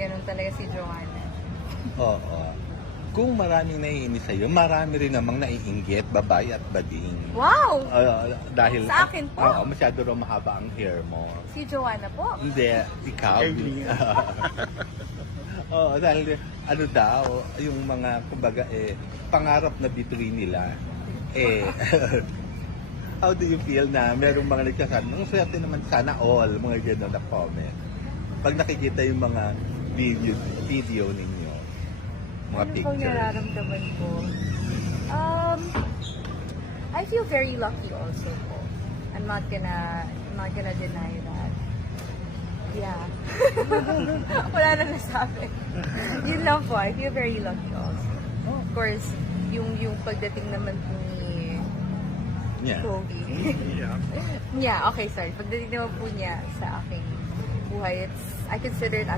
Ganun talaga si Joanna. Oo. Kung maraming naiinis sa'yo, marami rin namang naiinggit, babae at bading. Wow! Dahil, Sa akin po? Oo, masyado raw mahaba ang hair mo. Si Joanna po? Hindi, ikaw. Oo, dahil ano daw, yung mga, kumbaga, pangarap na bituin nila, how do you feel na merong mga nagsasabi, ang swerte naman sana all, mga gano'n na comment. Pag nakikita yung mga video ninyo, mga Ano bang pictures. nararamdaman ko? I feel very lucky also po. I'm not gonna deny that. Yeah. Wala na nasabi. Yun lang po, I feel very lucky also. Of course, yung pagdating naman po ni Yeah. Kobe. Yeah, okay, sorry. Pagdating naman po niya sa aking buhay, I consider it as